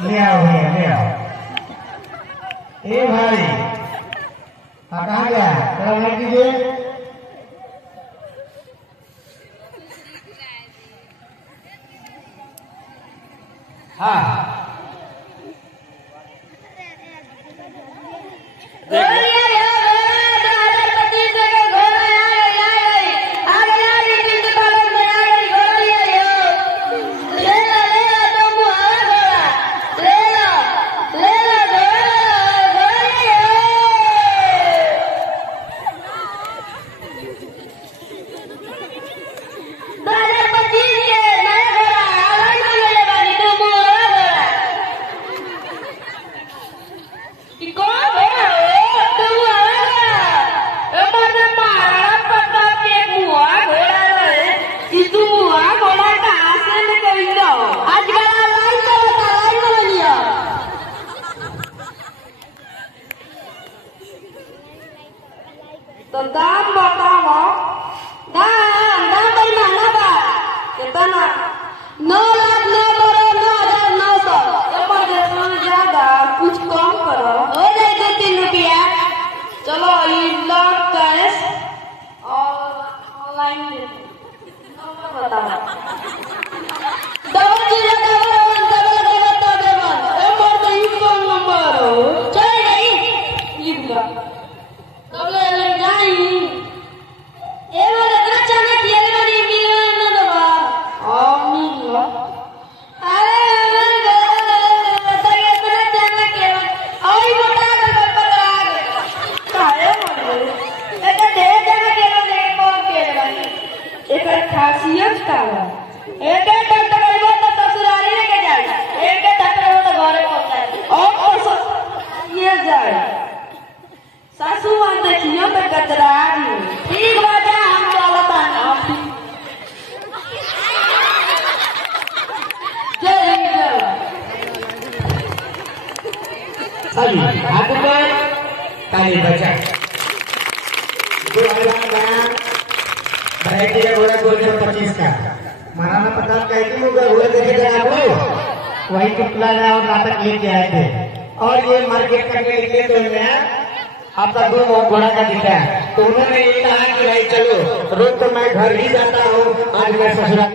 ले आओ भैया ले आओ। ए भाई हाँ कहाँ गया जरा वेट कीजिए। हाँ तो दाम बताओ दाम बना बा कितना 9,09,9,900 ज्यादा कुछ कम करो हो जाए 2-3 रुपया। चलो ये लॉट कैश और ऑनलाइन बताओ डबल जीरो नंबर चल गई खासियत का एक तो ससुराली लेके जाए एक घरे पहुंचाए और ये जाए सासू मां देखियो तो कचरा ठीक बात है हम चलता सभी हाथ में ताली बजा 2,25 का महाराणा प्रताप का एक घोड़ा देखे थे आप लोग वही चुटकुला और नाटक लेके आए थे और ये मार्केट करने के लिए तो आपका 2 घोड़ा का दिखा तो उन्होंने ये कहा कि भाई चलो रोज तो मैं घर ही जाता हूँ आज मैं ससुराल